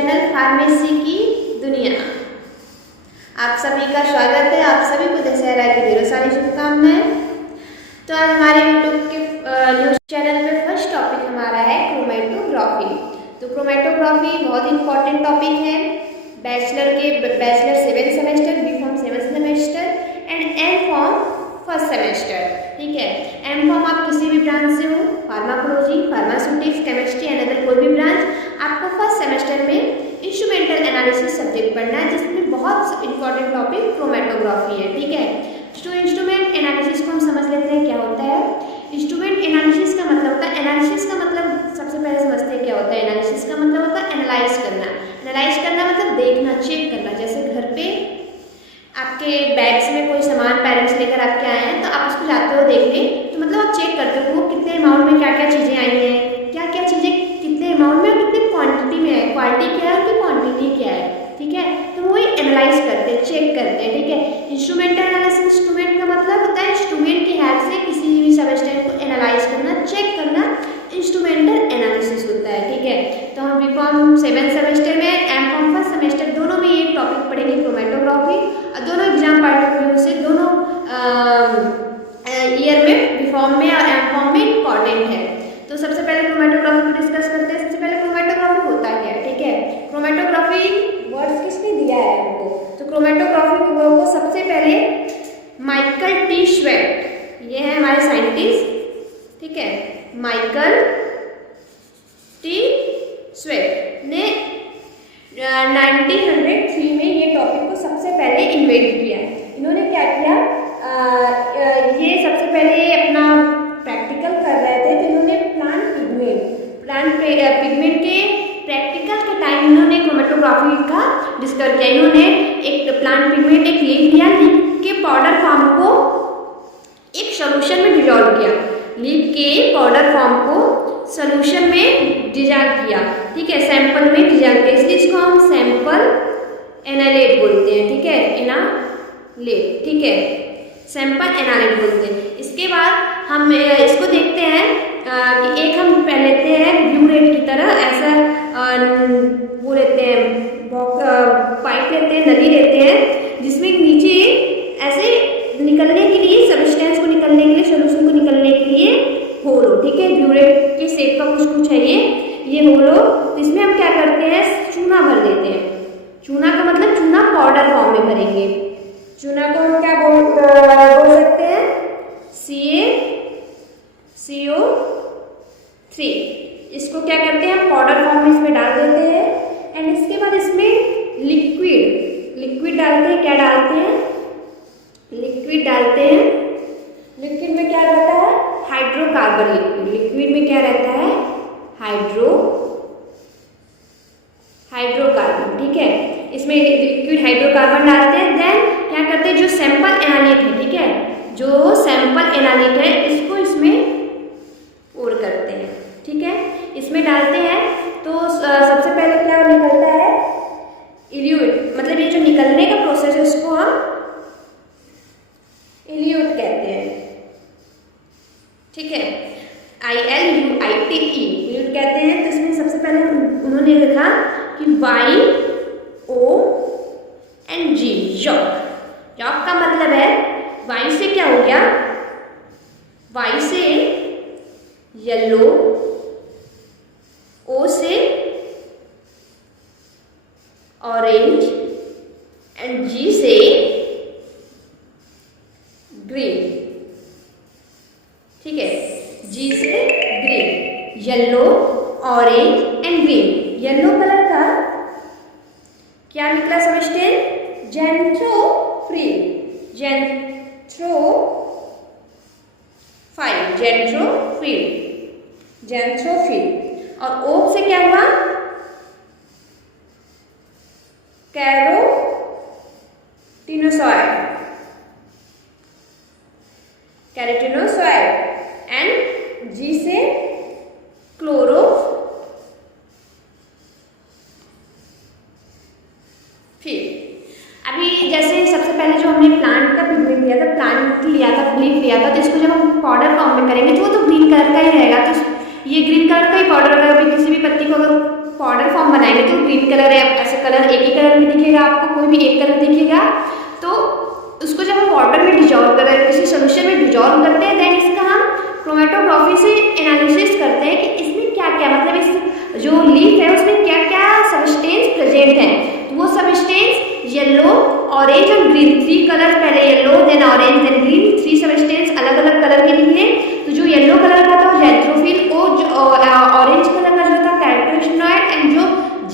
Channel pharmacy की दुनिया। आप सभी का स्वागत है। आप सभी को दशहरा की ढेरों सारी शुभकामनाएं। तो आज हमारे यूट्यूब के न्यूज़ चैनल में फर्स्ट टॉपिक हमारा है क्रोमेटोग्राफी। तो क्रोमेटोग्राफी बहुत इंपॉर्टेंट टॉपिक है। Bachelor 7 semester, B pharm 7 semester and M pharm first semester. ठीक है, एम फॉर्म आप किसी भी ब्रांच से हो, pharmacology, pharmaceutics, chemistry and other कोई भी ब्रांच, आपको फर्स्ट सेमेस्टर में इंस्ट्रूमेंटल एनालिसिस सब्जेक्ट पढ़ना है, जिसमें बहुत इंपॉर्टेंट टॉपिक क्रोमेटोग्राफी है। ठीक है, तो इंस्ट्रूमेंट एनालिसिस को हम समझ लेते हैं क्या होता है। इंस्ट्रूमेंट एनालिसिस का मतलब होता है, एनालिसिस का मतलब सबसे पहले समझते हैं क्या होता है। एनालिसिस का मतलब होता है एनालाइज करना। एनालाइज करना मतलब देखना, चेक करना। जैसे घर पे आपके बैग्स में कोई सामान पेरेंट्स लेकर आपके आए हैं, तो आप उसको जाते हो देखने, तो मतलब आप चेक करते हो वो कितने अमाउंट में क्या क्या चीज़ें आई हैं, क्या क्या चीज़ें कितने अमाउंट में और कितने क्वांटिटी में है, क्वालिटी क्या है और क्वांटिटी क्या है। ठीक है, तो वही एनालाइज करते हैं, चेक करते हैं। ठीक है, इंस्ट्रूमेंटल एनालिसिस, इंस्ट्रूमेंट का मतलब होता है इंस्ट्रूमेंट की हेल्प से किसी भी सब्सटेंस को एनालाइज करना, चेक करना, इंस्ट्रूमेंटल एनालिसिस होता है। ठीक है, तो हम बी फॉर्म 7 सेमेस्टर में, एम फॉर्म फर्स्ट सेमेस्टर दोनों में ये टॉपिक पढ़ेंगे क्रोमेटोग्राफी। और दोनों एग्जाम पॉइंट ऑफ व्यू से दोनों ईयर में, बी फॉर्म में और एम फॉर्म में इम्पॉर्टेंट है। तो सबसे पहले क्रोमेटोग्राफी को डिस्कस करते हैं। सबसे पहले क्रोमेटोग्राफी होता क्या है। ठीक है, क्रोमेटोग्राफी वर्ड्स किसने दिया है हमको, तो क्रोमेटोग्राफी को सबसे पहले माइकल टी श्वेट, ये है हमारे साइंटिस्ट। ठीक है, माइकल टी श्वेट ने 1903 में ये टॉपिक को सबसे पहले इन्वेंट किया। इन्होंने क्या किया, ये सबसे पहले अपना प्रैक्टिकल कर रहे थे, तो इन्होंने प्लांट पिगमेंट के प्रैक्टिकल के टाइम इन्होंने क्रोमेटोग्राफी का डिस्कवर किया। इन्होंने एक प्लांट पिगमेंट एक लीफ लिया, लीफ के पाउडर फॉर्म को एक सोल्यूशन में डिजॉल्व किया, लीफ के पाउडर फॉर्म को सोल्यूशन में डिजॉल्व किया। ठीक है, सैंपल में डिजॉल्व किया, इसलिए इसको हम सैंपल एनालाइट बोलते हैं। ठीक है, एनालाइट। ठीक है, सैंपल एनालाइट बोलते हैं। इसके बाद हम इसको देखते हैं कि एक हम पहले लेते हैं ब्लू रेड की तरह, ऐसा वो लेते हैं, पाइप लेते हैं, नली लेते हैं, जिसमें नीचे ऐसे निकलने के लिए, सब्सटेंस को निकलने के लिए, सोल्यूशन को निकलने के लिए होल हो। ठीक है, ब्लू रेड के शेप का कुछ है ये होल हो। तो इसमें हम क्या करते हैं, चूना भर देते हैं। चूना का मतलब चूना पाउडर फॉर्म में भरेंगे। चूना को हम क्या बोल सकते हैं, CO3। इसको क्या करते हैं, पाउडर फॉर्म में इसमें डाल देते हैं एंड इसके बाद इसमें लिक्विड डालते हैं। क्या डालते हैं, लिक्विड डालते हैं। लिक्विड में क्या रहता है, हाइड्रोकार्बन लिक्विड। लिक्विड में क्या रहता है, हाइड्रोकार्बन। ठीक है, इसमें लिक्विड हाइड्रोकार्बन डालते हैं। देन क्या करते हैं, जो सैंपल एनालाइट है, ठीक है, जो सैंपल एनालाइट है, इसको इसमें पोर करते हैं। ठीक है, इसमें डालते हैं तो सबसे पहले क्या निकलता है, इल्यूट, मतलब ये जो निकलने का प्रोसेस है उसको हम इल्यूट कहते हैं। ठीक है, ILUITE इल्यूट कहते हैं। तो इसमें सबसे पहले उन्होंने लिखा कि YONG, यॉक का मतलब है, वाई से क्या हो गया, वाई से येलो, ओ से ऑरेंज एंड जी से ग्रीन। ठीक है, जी से green, yellow, orange and green. Yellow colour का क्या निकला सब्सटेंस, जेंथ्रोफिल, जेंथ्रोफिल। और ओक से क्या हुआ, कैरोटीनोसॉइड एंड जी से क्लोरोफिल। अभी जैसे सबसे पहले जो हमने प्लांट का पिगमेंट लिया था, प्लांट लिया था, लीफ लिया था, तो इसको जब हम पाउडर फॉर्म में करेंगे तो वो तो ग्रीन कलर का ही रहेगा। तो ये ग्रीन कलर का ही पाउडर, अगर किसी भी पत्ती को अगर पाउडर फॉर्म बनाएंगे तो ग्रीन ग्रीन कलर है, ऐसे कलर एक ही कलर में दिखेगा आपको, कोई भी एक कलर दिखेगा। तो उसको जब हम वाटर में डिजॉल्व कर रहे हैं, किसी सोल्यूशन में डिजॉल्व करते हैं, देन इसका हम क्रोमेटोग्राफी से एनालिसिस करते हैं कि इसमें क्या क्या, मतलब इस जो लीफ है उसमें क्या क्या सबस्टेंस प्रेजेंट है। तो वो सबस्टेंस येलो, ऑरेंज और ग्रीन, 3 कलर, पहले yellow then orange then green, 3 substance अलग अलग कलर के निकले। तो जो येलो कलर का था वो जैंथ्रोफिल, और जो ऑरेंज कलर का जो था कैरोटीनॉइड, एंड जो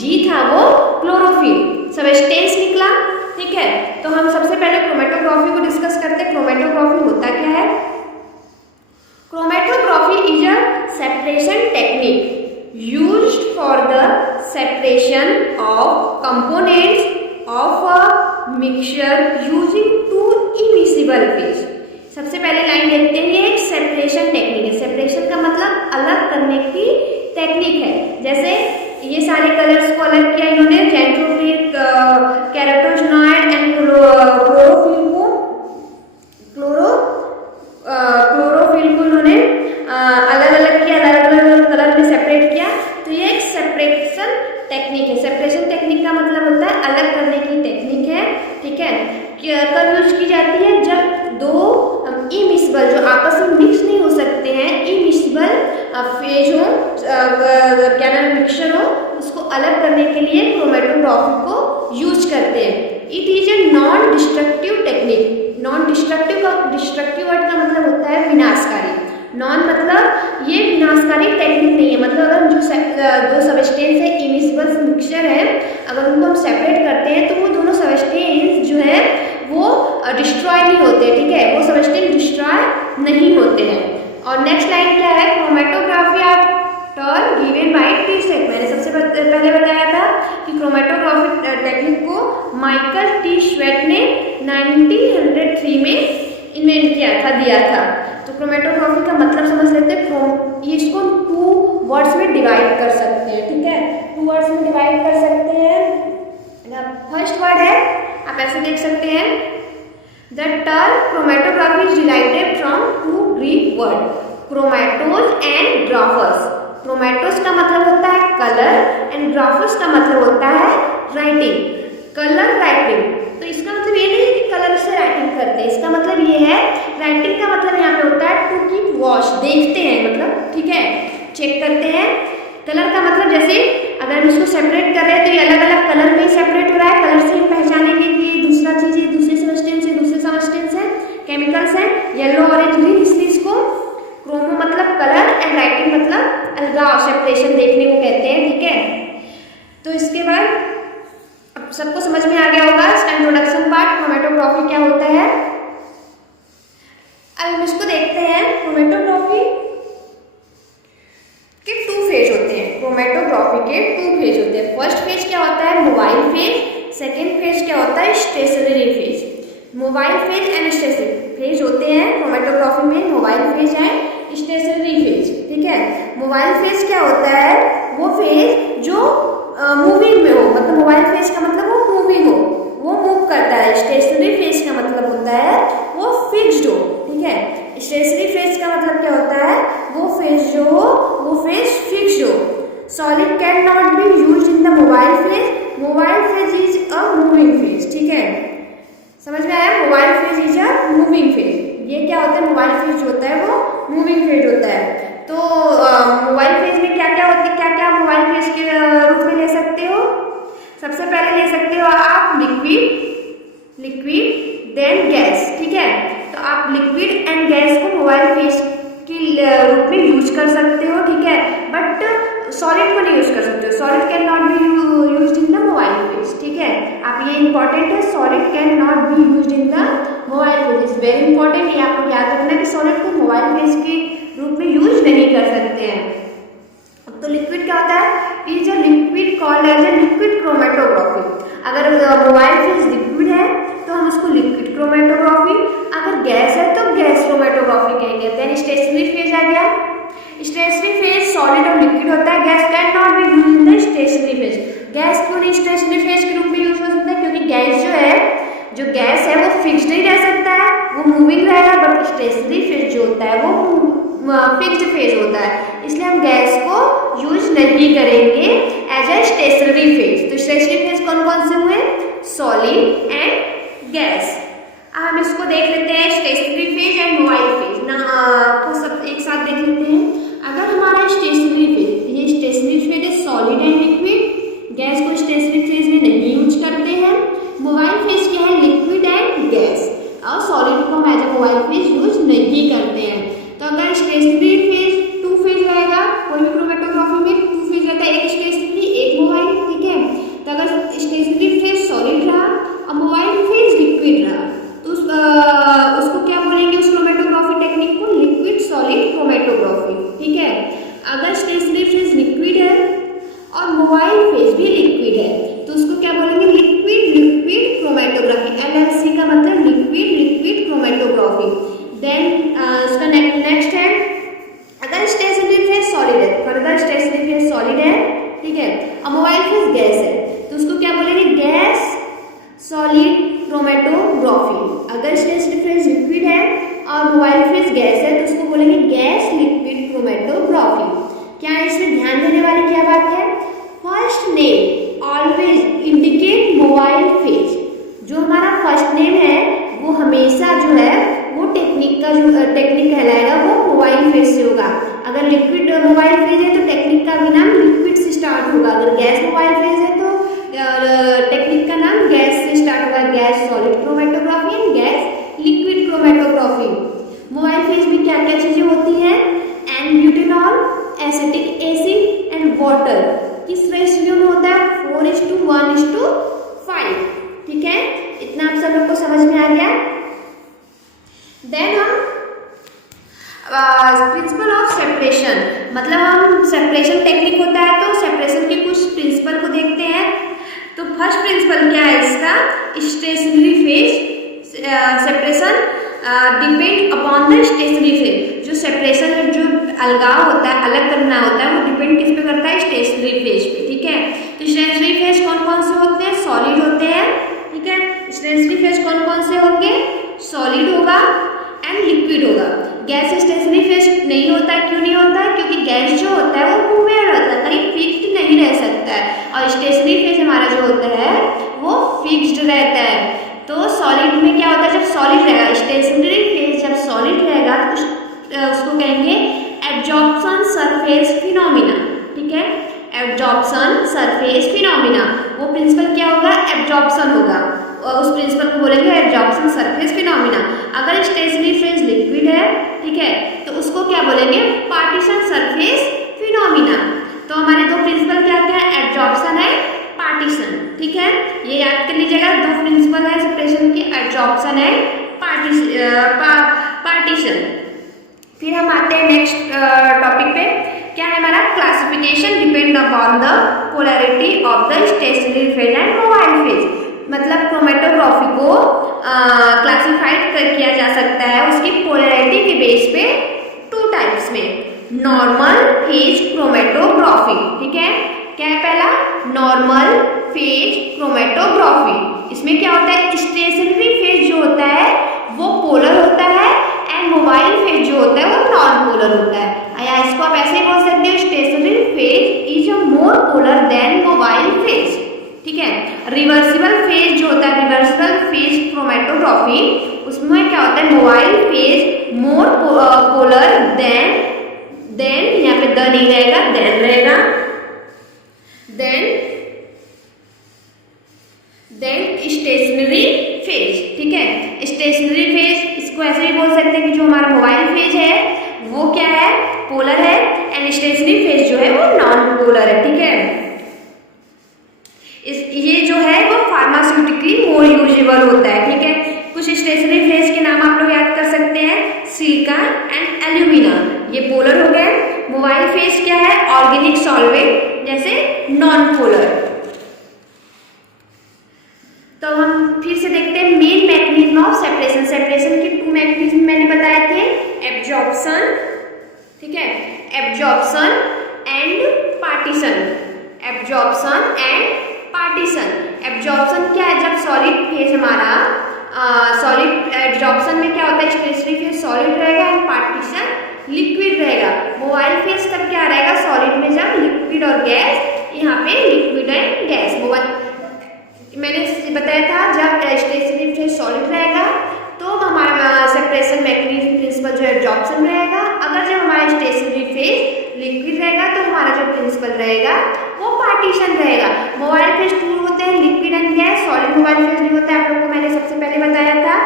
जी था वो क्लोरोफिल सबस्टेंस निकला। ठीक है, तो हम सबसे पहले क्रोमेटोग्राफी को डिस्कस करते हैं। क्रोमेटोग्राफी होता क्या है? Chromatography is a separation technique used for the separation of components of a mixture using two immiscible phase। सबसे पहले लाइन देखते हैं, ये एक सेपरेशन टेक्निक है। सेपरेशन का मतलब अलग करने की टेक्निक है। जैसे ये सारे कलर्स को अलग किया इन्होंने, जैंथ्रोफिल, कैरोटीनॉइड एंड क्लोरोफिल को क्लोरोफिल को इन्होंने अलग अलग किया, अलग अलग कलर में सेपरेट किया। तो ये एक सेपरेशन टेक्निक है। सेपरेशन टेक्निक का मतलब होता है अलग करने की टेक्निक है। ठीक है, कब यूज की जाती है? जब दो इमिसिबल, जो आपस में मिक्स नहीं हो सकते हैं, इमिसिबल फेज हो, क्या नाम, मिक्सचर हो, उसको अलग करने के लिए क्रोमेटोग्राफी को यूज करते हैं। It is a non destructive technique. Non destructive का, डिस्ट्रक्टिव वर्ड का मतलब होता है विनाशकारी। नॉन मतलब ये विनाशकारी टेक्निक नहीं है, मतलब अगर जो दो सबस्टेंस है, इमिसिबल मिक्सचर है, अगर उनको हम सेपरेट करते हैं तो वो दोनों सबस्टेंस जो है वो डिस्ट्रॉय नहीं होते। ठीक है, वो सबस्टेंस डिस्ट्रॉय नहीं होते हैं। और नेक्स्ट लाइन क्या है? Chromatography after given by T sweat. मैंने सबसे पहले बताया था कि क्रोमेटोग्राफी टेक्निक को माइकल टी स्वेट ने 1903 में इन्वेंट किया था, दिया था। तो क्रोमेटोग्राफी का मतलब समझ लेते हैं। ये इसको 2 वर्ड्स में डिवाइड कर सकते हैं। ठीक है, 2 वर्ड्स में डिवाइड कर सकते हैं। फर्स्ट वर्ड है, आप ऐसे देख सकते हैं, the term chromatography is derived from 2 Greek word, chromatos and graphos. Chromatos का मतलब होता है कलर एंड ग्राफस का मतलब होता है राइटिंग, कलर राइटिंग। तो इसका मतलब ये नहीं कि कलर से राइटिंग करते हैं, इसका मतलब ये है, राइटिंग का मतलब यहाँ पे होता है टू कीप वॉच, देखते हैं मतलब, ठीक है, चेक करते हैं। कलर का मतलब जैसे अगर हम इसको सेपरेट कर रहे हैं तो ये अलग अलग कलर में सेपरेट हो रहा है, कलर से हम पहचानेंगे कि दूसरा चीज है, दूसरे सबस्टेंस है, दूसरे सबस्टेंस है, केमिकल्स है, येलो ऑरेंज ग्रीन, इसलिए इसको क्रोमो मतलब कलर एंड राइटिंग मतलब अलगाव, सेपरेशन देखने को कहते हैं। ठीक है, तो इसके बाद अब सबको समझ में आ गया होगा इंट्रोडक्शन पार्ट, क्रोमेटोग्राफी क्या होता है। अब हम इसको देखते हैं। क्रोमेटोग्राफी के 2 फेज होते हैं। क्रोमेटोग्राफी के 2 फेज होते हैं। फर्स्ट फेज क्या होता है? Mobile phase. सेकेंड फेज क्या होता है? Stationary phase. Mobile phase and stationary phase होते हैं क्रोमेटोग्राफी में। मोबाइल फेज है, स्टेशनरी फेज। ठीक है, मोबाइल फेज क्या होता है? वो फेज जो मूविंग में हो, मतलब मोबाइल फेज का मतलब वो मूविंग हो, वो मूव करता है। स्टेशनरी फेज का मतलब होता है वो फिक्स्ड हो। ठीक है, स्टेशनरी फेज का मतलब क्या होता है? वो फेज जो हो वो फेज फिक्स्ड हो। Solid can not be used in the mobile phase. Mobile phase is a moving phase. ठीक है, समझ में आया? Mobile phase is a moving phase. ये क्या होता है? मोबाइल फेज जो होता है वो मूविंग फेज होता है। तो मोबाइल फेज में क्या क्या होती है, क्या क्या मोबाइल फेज के रूप में ले सकते हो? सबसे पहले ले सकते हो आप लिक्विड देन गैस। ठीक है, तो आप लिक्विड एंड गैस को मोबाइल फेज के रूप में यूज कर सकते हो। ठीक है, बट सॉलिड को नहीं यूज कर सकते हो। Solid can not be used in the mobile phase. ठीक है, आप ये इंपॉर्टेंट है, solid can not be used in the mobile phase. Is very important, ये आपको याद रखना कि सॉलिड को मोबाइल फेज के रूप में यूज नहीं कर सकते हैं। तो लिक्विड क्या होता है? Is a liquid called as a liquid chromatography. अगर मोबाइल फेज लिक्विड है तो हम उसको लिक्विड क्रोमेटोग्राफी, अगर गैस है तो गैस क्रोमेटोग्राफी कहेंगे। देन स्टेशनरी फेज आ गया। स्टेशनरी फेज सॉलिड और लिक्विड होता है। Gas can not be used in the stationary phase. Gas क्यों नहीं स्टेशनरी फेज के रूप में यूज हो सकता है? क्योंकि गैस जो गैस है वो फिक्स्ड नहीं रह सकता है, वो मूविंग रहेगा। बट स्टेशनरी फेज जो होता है वो फिक्स्ड फेज होता है, इसलिए हम गैस को यूज नहीं करेंगे एज ए स्टेशनरी फेज। तो कौन से हुए, सॉलिड एंड गैस। हम इसको देख लेते हैं stationary phase and mobile phase ना, को सब एक साथ देख लेते हैं। अगर हमारा स्टेशनरी फेज, ये स्टेशनरी फेज है सॉलिड एंड लिक्विड, गैस को स्टेशनरी फेज में नहीं यूज करते हैं। मोबाइल फेज क्या है, लिक्विड एंड गैस, और सॉलिड को हम as a mobile phase use नहीं करते हैं। तो अगर स्टेशनरी फेज टू फेज रहेगा, कोई भी क्रोमेटोग्राफी में टू फेज रहता है, एक स्टेशनरी एक मोबाइल, ठीक है। तो अगर स्टेशनरी फेज सॉलिड रहा और मोबाइल फेज लिक्विड रहा तो उसको क्या बोलेंगे, उस क्रोमेटोग्राफी टेक्निक को लिक्विड सॉलिड क्रोमेटोग्राफी, ठीक है। अगर स्टेशनरी फेज लिक्विड है और मोबाइल फेज भी लिक्विड है तो उसको क्या बोलेंगे, लिक्विड लिक्विड क्रोमेटोग्राफी, LLC का मतलब लिक्विड लिक्विड क्रोमेटोग्राफी। देन इसका नेक्स्ट है, अगर स्टेशनरी फेज सॉलिड है, फर्दर स्टेशनरी फेज सॉलिड है, ठीक है, और मोबाइल फेज गैस है तो उसको क्या बोलेंगे, गैस सॉलिड क्रोमेटोग्राफी। अगर स्टेशनरी फेज लिक्विड है और मोबाइल फेज गैस है तो उसको बोलेंगे गैस लिक्विड क्रोमेटोग्राफी। क्या इसमें ध्यान देने वाली क्या बात है, first name always indicate mobile phase. जो हमारा फर्स्ट नेम है वो हमेशा जो है वो टेक्निक का जो टेक्निक कहलाएगा वो मोबाइल फेज से होगा। अगर लिक्विड मोबाइल फेज है तो टेक्निक का भी नाम लिक्विड से स्टार्ट होगा। अगर गैस मोबाइल फेज है तो टेक्निक का नाम गैस से स्टार्ट होगा, gas solid chromatography and gas liquid chromatography. Mobile phase में क्या क्या चीजें होती हैं, n-butanol, acetic acid and water किस रेशियो में होता है, 4:1:5, ठीक है। इतना आप सब लोग को समझ में आ गया। देन हम प्रिंसिपल ऑफ सेपरेशन, मतलब हम सेपरेशन टेक्निक होता है तो सेपरेशन के कुछ प्रिंसिपल को देखते हैं। तो फर्स्ट प्रिंसिपल क्या है इसका, stationary phase separation depend upon the stationary phase. जो सेपरेशन जो अलगाव होता है, अलग करना होता है, वो डिपेंड किस पे करता है, स्टेशनरी फेज पे, ठीक है। तो स्टेशनरी फेज कौन कौन से होते हैं, सॉलिड होते हैं, ठीक है। स्टेशनरी फेज कौन कौन से होंगे, सॉलिड होगा एंड लिक्विड होगा। गैस स्टेशनरी फेज नहीं होता है, क्यों नहीं होता है, क्योंकि गैस जो होता है वो मूवमेंट रहता है, कहीं फिक्स्ड नहीं रह सकता है, और स्टेशनरी फेज हमारा जो होता है वो फिक्स्ड रहता है। तो सॉलिड में क्या होता है, जब सॉलिड रहेगा, स्टेशनरी फेज जब सॉलिड रहेगा तो उसको कहेंगे एब्जॉर्प्शन सरफेस फिनोमिना, ठीक है। एब्जॉर्प्शन सरफेस फिनोमिना, वो प्रिंसिपल क्या होगा, एब्जॉर्प्शन होगा, और उस प्रिंसिपल को बोलेंगे एब्जॉर्प्शन सरफेस फिनोमिना। अगर स्टेशनरी फेज लिक्विड है, ठीक है, तो उसको क्या बोलेंगे, पार्टीशन सरफेस फिनोमिना। तो हमारे दो प्रिंसिपल क्या क्या है, एब्जॉर्प्शन है, पार्टीशन, ठीक है। ये याद कर लीजिएगा, दो प्रिंसिपल है सेपरेशन की, एब्जॉर्प्शन है, पार्टीशन। फिर हम आते हैं नेक्स्ट टॉपिक पे, क्या है हमारा, classification depend upon the polarity of the stationary phase and mobile phase. मतलब क्रोमेटोग्राफी को क्लासिफाइड किया जा सकता है उसकी पोलैरिटी के बेस पे टू टाइप्स में, नॉर्मल फेज क्रोमेटोग्राफी, ठीक है। क्या है पहला, नॉर्मल फेज क्रोमेटोग्राफी। इसमें क्या होता है, स्टेशनरी फेज जो होता है वो पोलर होता है एंड मोबाइल फेज जो होता है वो नॉन पोलर होता है। या इसको आप ऐसे ही बोल सकते हो, stationary phase is a more polar than mobile phase, ठीक है। रिवर्सिबल फेज जो होता है, रिवर्सिबल फेज क्रोमेटोग्राफी, उसमें क्या होता है, mobile phase more polar than यहाँ पे द नहीं रहेगा, देन रहेगा, देन स्टेशनरी फेज, ठीक है। स्टेशनरी फेज इसको ऐसे भी बोल सकते हैं कि जो हमारा मोबाइल फेज है वो क्या है, पोलर है, एंड स्टेशनरी फेज जो है वो नॉन पोलर है, ठीक है। ये जो है वो फार्मास्यूटिकली मोर यूजेबल होता है, ठीक है। कुछ स्टेशनरी फेज के नाम आप लोग याद कर सकते हैं, सिलिका एंड एल्यूमिना, ये पोलर हो गए। मोबाइल फेज क्या है, ऑर्गेनिक सॉल्वेंट, जैसे नॉन पोलर। तो हम फिर से देखते हैं main mechanism of separation. Separation के टू मैकेनिज्म मैंने बताए थे, एब्जॉर्प्शन, ठीक है, absorption and partition, absorption and partition. Absorption क्या है, जब सॉलिड फेज हमारा सॉलिड, एब्जॉर्प्शन में क्या होता है, स्टेशनरी फेज सॉलिड रहेगा एंड पार्टीशन लिक्विड रहेगा। मोबाइल फेज तब क्या रहेगा, सॉलिड में जब लिक्विड और गैस, यहाँ पे लिक्विड एंड गैस। मोबाइल बताया था जब स्टेशनरी फेज सॉलिड रहेगा तो हमारा सेपरेशन मैकेनिज्म प्रिंसिपल जो है एब्जॉर्प्शन रहेगा। अगर जब हमारा स्टेशनरी फेज लिक्विड रहेगा तो हमारा जो प्रिंसिपल रहेगा वो पार्टीशन रहेगा। मोबाइल फेज टू होते हैं liquid and gas, solid mobile phase नहीं होता है, आप लोग को मैंने सबसे पहले बताया था।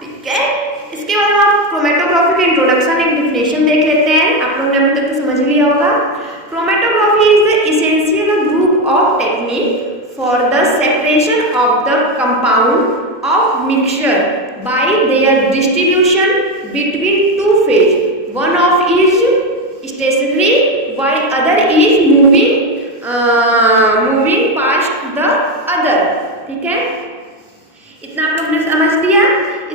ठीक है, इसके बाद आप क्रोमेटोग्राफी के इंट्रोडक्शन एक डिफिनेशन देख लेते हैं। आप लोगों ने अभी तक तो समझ लिया होगा। Chromatography is the essential group of technique for the separation of the compound of mixture by their distribution between two phase. One of is stationary while other is moving past the other. ठीक है, इतना आप लोग ने समझ लिया।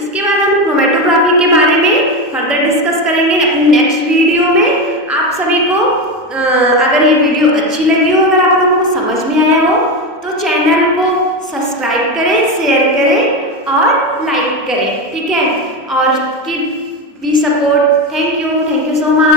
इसके बाद हम क्रोमेटोग्राफी के बारे में फर्दर डिस्कस करेंगे अपनी नेक्स्ट वीडियो में। आप सभी को अगर ये वीडियो अच्छी लगी हो, अगर आप लोगों को समझ में आया हो तो चैनल को सब्सक्राइब करें, शेयर करें और लाइक करें। ठीक है, और keep be support. Thank you so much.